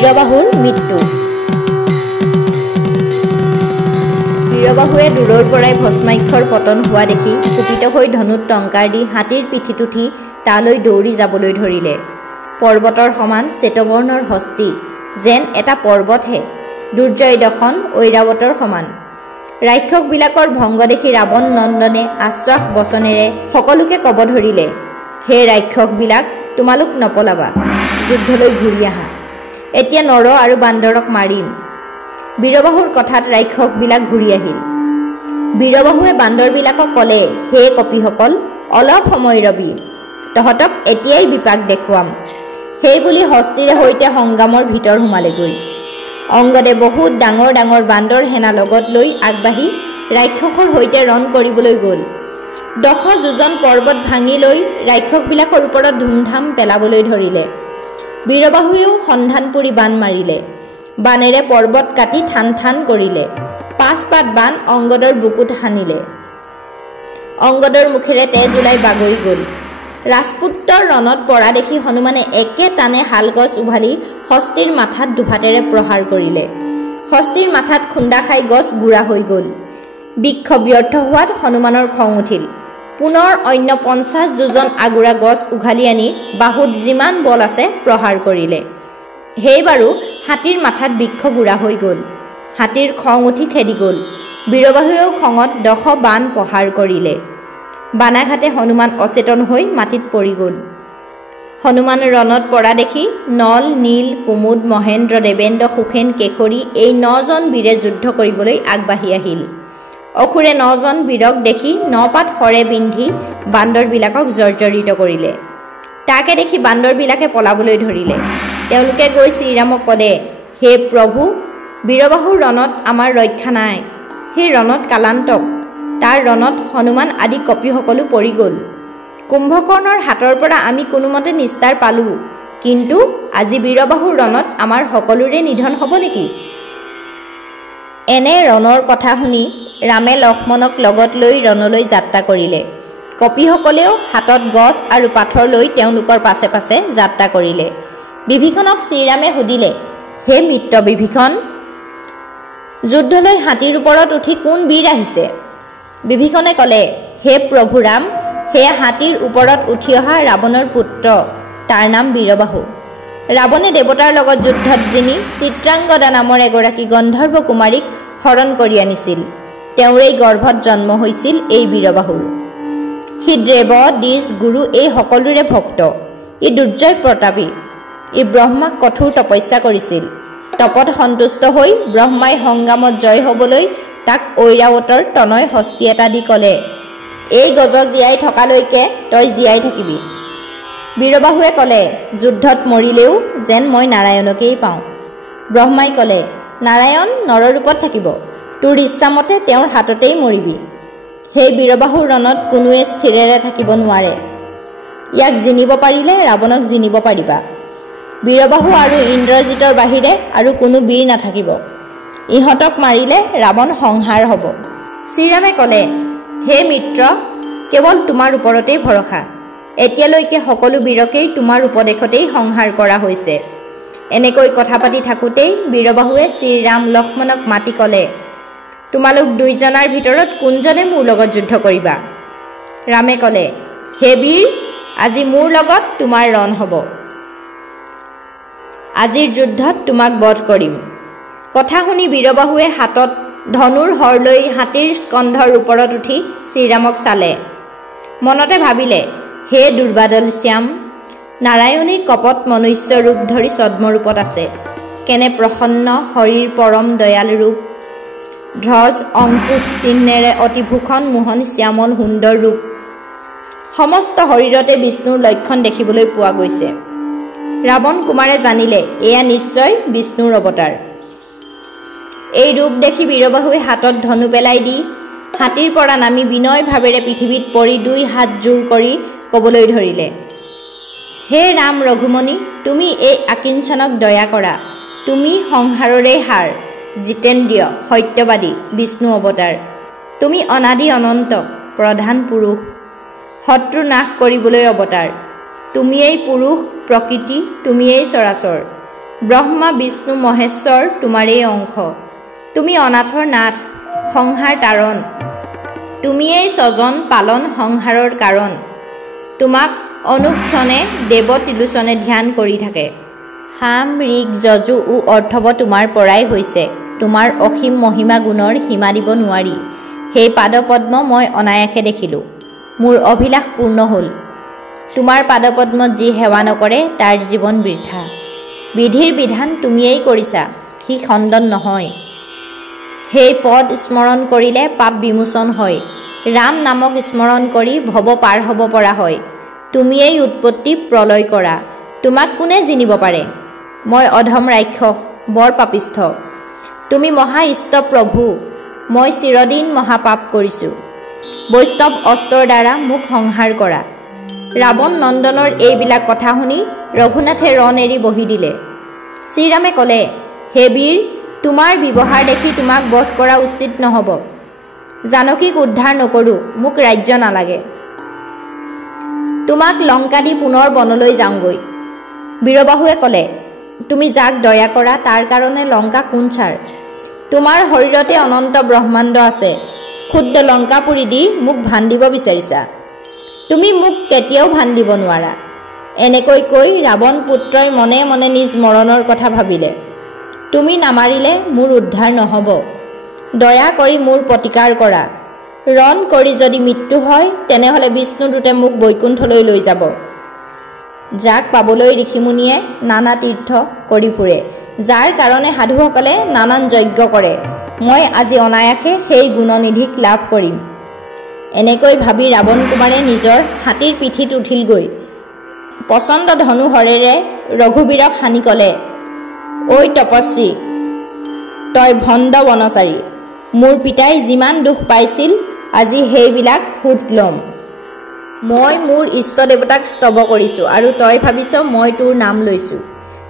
বীৰবাহুৰ মৃত্যু। বীৰবাহুৱে দূৰৰ পৰাই ভস্মাক্ষৰ পতন হোৱা দেখি কুপিত হৈ ধনুত টংকাৰ দি হাতীৰ পিঠিত উঠি তালৈ দৌৰি যাবলৈ ধৰিলে। পৰ্বতৰ সমান শ্বেতবৰ্ণৰ হস্তি, যেন এটা পৰ্বতহে, দুৰ্জয় দশন ঐৰাৱতৰ সমান। ৰাক্ষসবিলাকৰ ভংগ দেখি ৰাৱণ নন্দনে আশ্বাস বচনেৰে সকলোকে কব ধৰিলে, হে ৰাক্ষসবিলাক, তোমালোক নপলাবা, যুদ্ধলৈ ঘূৰি আহা, এতিয়া নৰ আৰু বান্দৰক মাৰিম। বীৰবাহুৰ কথাত ৰাক্ষসবিলাক ঘূৰি আহিল। বীৰবাহুৱে বান্দৰবিলাকক কলে, হে কপিসকল, অলপ সময় ৰবি, তহঁতক এতিয়াই বিপাক দেখুৱাম। সেই বুলি হস্তিৰে সৈতে সংগ্ৰামৰ ভিতৰ সোমালেগৈ। অংগদে বহুত ডাঙৰ ডাঙৰ বান্দৰ সেনা লগত লৈ আগবাঢ়ি ৰাক্ষসৰ সৈতে ৰণ কৰিবলৈ গ'ল। 10 যোজন পৰ্বত ভাঙি লৈ ৰাক্ষসবিলাকৰ ওপৰত ধুমধাম পেলাবলৈ ধৰিলে। বীৰবাহুৱেও সন্ধান পুৰি বাণ মাৰিলে। বাণেৰে পৰ্বত কাটি ঠান ঠান কৰিলে। 5 পাত বাণ অংগদৰ বুকুত সানিলে। অংগদৰ মুখেৰে তেজ ওলাই বাগৰি গ'ল। ৰাজপুত্ৰৰ ৰণত পৰা দেখি হনুমানে একে টানে শালগছ উভালি হস্তিৰ মাথাত দুহাতেৰে প্ৰহাৰ কৰিলে। হস্তিৰ মাথাত খুন্দা খাই গছ গুড়া হৈ গ'ল। বৃক্ষ ব্যৰ্থ হোৱাত হনুমানৰ খং উঠিল। পুনৰ অন্য 50 যোজন আগুৰা গছ উঘালি আনি বাহুত যিমান বল আছে প্ৰহাৰ কৰিলে। সেইবাৰো হাতীৰ মাথাত বৃক্ষ গুড়া হৈ গ'ল। হাতীৰ খং উঠি খেদি গ'ল। বীৰবাহুৱেও খঙত 10 বাণ প্ৰহাৰ কৰিলে। বাণাঘাতে হনুমান অচেতন হৈ মাটিত পৰি গ'ল। হনুমান ৰণত পৰা দেখি নল, নীল, কুমুদ, মহেন্দ্ৰ, দেৱেন্দ্ৰ, সুখেন, কেশৰী এই 9 জন বীৰে যুদ্ধ কৰিবলৈ আগবাঢ়ি আহিল। অসুৰে 9 জন বীৰক দেখি 9 পাত শৰে পিন্ধি বান্দৰবিলাকক জৰ্জৰিত কৰিলে। তাকে দেখি বান্দৰবিলাকে পলাবলৈ ধৰিলে। তেওঁলোকে গৈ শ্ৰীৰামক ক'লে, হে প্ৰভু, বীৰবাহুৰ ৰণত আমাৰ ৰক্ষা নাই। সেই ৰণত কালান্তক, তাৰ ৰণত হনুমান আদি কপিসকলো পৰি গ'ল। কুম্ভকৰ্ণৰ হাতৰ পৰা আমি কোনোমতে নিস্তাৰ পালোঁ, কিন্তু আজি বীৰবাহুৰ ৰণত আমাৰ সকলোৰে নিধন হ'ব নেকি? এনে ৰণৰ কথা শুনি ৰামে লক্ষ্মণক লগত লৈ ৰণলৈ যাত্ৰা কৰিলে। কপিসকলেও হাতত গছ আৰু পাথৰ লৈ তেওঁলোকৰ পাছে পাছে যাত্ৰা কৰিলে। বিভীষণক শ্ৰীৰামে সুধিলে, হে মিত্ৰ বিভীষণ, যুদ্ধলৈ হাতীৰ ওপৰত উঠি কোন বীৰ আহিছে? বিভীষণে ক'লে, হে প্ৰভু ৰাম, সেয়া হাতীৰ ওপৰত উঠি অহা ৰাৱণৰ পুত্ৰ, তাৰ নাম বীৰবাহু। ৰাৱণে দেৱতাৰ লগত যুদ্ধত জিনি চিত্ৰাংগদা নামৰ এগৰাকী গন্ধৰ্ব কুমাৰীক হৰণ কৰি আনিছিল। তেওঁৰেই গৰ্ভত জন্ম হৈছিল এই বীৰবাহুৰ। সি দেৱ, দ্বিজ, গুৰু এই সকলোৰে ভক্ত। ই দুৰ্জয় প্ৰতাপী। ই ব্ৰহ্মাক কঠোৰ তপস্যা কৰিছিল। তপত সন্তুষ্ট হৈ ব্ৰহ্মাই সংগ্ৰামত জয় হ'বলৈ তাক ঐৰাৱতৰ তনয় হস্তি এটা দি ক'লে, এই গজক জীয়াই থকালৈকে তই জীয়াই থাকিবি। বীৰবাহুৱে ক'লে, যুদ্ধত মৰিলেও যেন মই নাৰায়ণকেই পাওঁ। ব্ৰহ্মাই ক'লে, নাৰায়ণ নৰৰূপত থাকিব, তোৰ ইচ্ছামতে তেওঁৰ হাততেই মৰিবি। সেই বীৰবাহুৰ ৰণত কোনোৱে স্থিৰেৰে থাকিব নোৱাৰে। ইয়াক জিনিব পাৰিলে ৰাৱণক জিনিব পাৰিবা। বীৰবাহু আৰু ইন্দ্ৰজিতৰ বাহিৰে আৰু কোনো বীৰ নাথাকিব। ইহঁতক মাৰিলে ৰাৱণ সংহাৰ হ'ব। শ্ৰীৰামে ক'লে, হে মিত্ৰ, কেৱল তোমাৰ ওপৰতেই ভৰসা। এতিয়ালৈকে সকলো বীৰকেই তোমাৰ উপদেশতেই সংহাৰ কৰা হৈছে। এনেকৈ কথা পাতি থাকোঁতেই বীৰবাহুৱে শ্ৰীৰাম লক্ষ্মণক মাতি ক'লে, তোমালোক 2 জনাৰ ভিতৰত কোনজনে মোৰ লগত যুদ্ধ কৰিবা? ৰামে ক'লে, হে বীৰ, আজি মোৰ লগত তোমাৰ ৰণ হ'ব। আজিৰ যুদ্ধত তোমাক বধ কৰিম। কথা শুনি বীৰবাহুৱে হাতত ধনুৰ হৰ লৈ হাতীৰ স্কন্ধৰ ওপৰত উঠি শ্ৰীৰামক চালে। মনতে ভাবিলে, হে দুৰ্বাদল শ্যাম, নাৰায়ণেই কপট মনুষ্য ৰূপ ধৰি ছদ্মৰূপত আছে। কেনে প্ৰসন্ন হৰিৰ পৰম দয়াল ৰূপ। ধ্বজ অংকুশ চিহ্নেৰে অতিভূষণ মোহন শ্যামল সুন্দৰ ৰূপ। সমস্ত শৰীৰতে বিষ্ণুৰ লক্ষণ দেখিবলৈ পোৱা গৈছে। ৰাৱণ কুমাৰে জানিলে, এয়া নিশ্চয় বিষ্ণুৰ অৱতাৰ। এই ৰূপ দেখি বীৰবাহুৱে হাতত ধনু পেলাই দি হাতীৰ পৰা নামি বিনয় ভাৱেৰে পৃথিৱীত পৰি 2 হাত জোৰ কৰি ক'বলৈ ধৰিলে, হে ৰাম ৰঘুমণি, তুমি এই আকিঞ্চনক দয়া কৰা। তুমি সংসাৰৰে হাৰ, জিতেন্দ্ৰিয়, সত্যবাদী, বিষ্ণু অৱতাৰ। তুমি অনাদি অনন্ত, প্ৰধান পুৰুষ, শত্ৰু নাশ কৰিবলৈ অৱতাৰ। তুমিয়েই পুৰুষ, প্ৰকৃতি, তুমিয়েই চৰাচৰ। ব্ৰহ্মা বিষ্ণু মহেশ্বৰ তোমাৰেই অংশ। তুমি অনাথৰ নাথ, সংহাৰ তাৰণ। তুমিয়েই স্বজন পালন সংহাৰৰ কাৰণ। তোমাক অনুক্ষণে দেৱ তিলোচনে ধ্যান কৰি থাকে। সাম ঋগ যজু ও অৰ্থৱ তোমাৰ পৰাই হৈছে। তোমাৰ অসীম মহিমা গুণৰ সীমা দিব নোৱাৰি। সেই পাদপদ্ম মই অনায়াসে দেখিলোঁ, মোৰ অভিলাষ পূৰ্ণ হ'ল। তোমাৰ পাদপদ্মত যি সেৱা নকৰে তাৰ জীৱন বৃথা। বিধিৰ বিধান তুমিয়েই কৰিছা, সি খণ্ডন নহয়। সেই পদ স্মৰণ কৰিলে পাপ বিমোচন হয়। ৰাম নামক স্মৰণ কৰি ভৱ পাৰ হ'ব পৰা হয়। তুমিয়েই উৎপত্তি প্ৰলয় কৰা, তোমাক কোনে জিনিব পাৰে। মই অধম ৰাক্ষস, বৰ পাপিষ্ঠ। তুমি মহা ইষ্ট প্ৰভু, মই চিৰদিন মহাপাপ কৰিছোঁ। বৈষ্ণৱ অস্ত্ৰৰ দ্বাৰা মোক সংহাৰ কৰা। ৰাৱণ নন্দনৰ এইবিলাক কথা শুনি ৰঘুনাথে ৰণ এৰি বহি দিলে। শ্ৰীৰামে ক'লে, হে বীৰ, তোমাৰ ব্যৱহাৰ দেখি তোমাক বধ কৰা উচিত নহ'ব। জানকীক উদ্ধাৰ নকৰোঁ, মোক ৰাজ্য নালাগে। তোমাক লংকা দি পুনৰ বনলৈ যাওঁগৈ। বীৰবাহুৱে ক'লে, তুমি যাক দয়া কৰা তাৰ কাৰণে লংকা কোন ছাৰ। তোমাৰ শৰীৰতে অনন্ত ব্ৰহ্মাণ্ড আছে। ক্ষুদ্ৰ লংকাপুৰী দি মোক ভান্দিব বিচাৰিছা। তুমি মোক কেতিয়াও ভান্দিব নোৱাৰা। এনেকৈ কৈ ৰাৱণ পুত্ৰই মনে মনে নিজ মৰণৰ কথা ভাবিলে। তুমি নামাৰিলে মোৰ উদ্ধাৰ নহ'ব। দয়া কৰি মোৰ প্ৰতিকাৰ কৰা। ৰণ কৰি যদি মৃত্যু হয় তেনেহ'লে বিষ্ণুদূতে মোক বৈকুণ্ঠলৈ লৈ যাব। যাক পাবলৈ ঋষিমুনিয়ে নানা তীৰ্থ কৰি ফুৰে, যাৰ কাৰণে সাধুসকলে নানান যজ্ঞ কৰে, মই আজি অনায়াসে সেই গুণনিধিক লাভ কৰিম। এনেকৈ ভাবি ৰাৱণ কুমাৰে নিজৰ হাতীৰ পিঠিত উঠিলগৈ। প্ৰচণ্ড ধনু হৰেৰে ৰঘুবীৰক সানি ক'লে, ঐ তপস্বী, তই ভণ্ড বনচাৰী। মোৰ পিতাই যিমান দুখ পাইছিল আজি সেইবিলাক শোধ ল'ম। মই মোৰ ইষ্ট দেৱতাক স্তুব কৰিছোঁ আৰু তই ভাবিছ মই তোৰ নাম লৈছোঁ।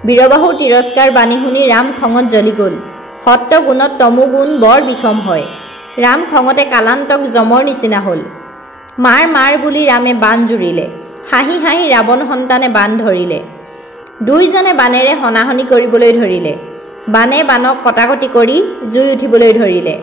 বীৰবাহুৰ তিৰস্কাৰ বাণী শুনি ৰাম খঙত জ্বলি গ'ল। সত্য গুণত তমো গুণ বৰ বিষম হয়। ৰাম খঙতে কালান্তক যমৰ নিচিনা হ'ল। মাৰ মাৰ বুলি ৰামে বাণ জুৰিলে। হাঁহি হাঁহি ৰাৱণ সন্তানে বাণ ধৰিলে। দুইজনে বাণেৰে হনাহনি কৰিবলৈ ধৰিলে। বাণে বাণক কটাকটি কৰি জুই উঠিবলৈ ধৰিলে।